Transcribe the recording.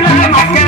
problema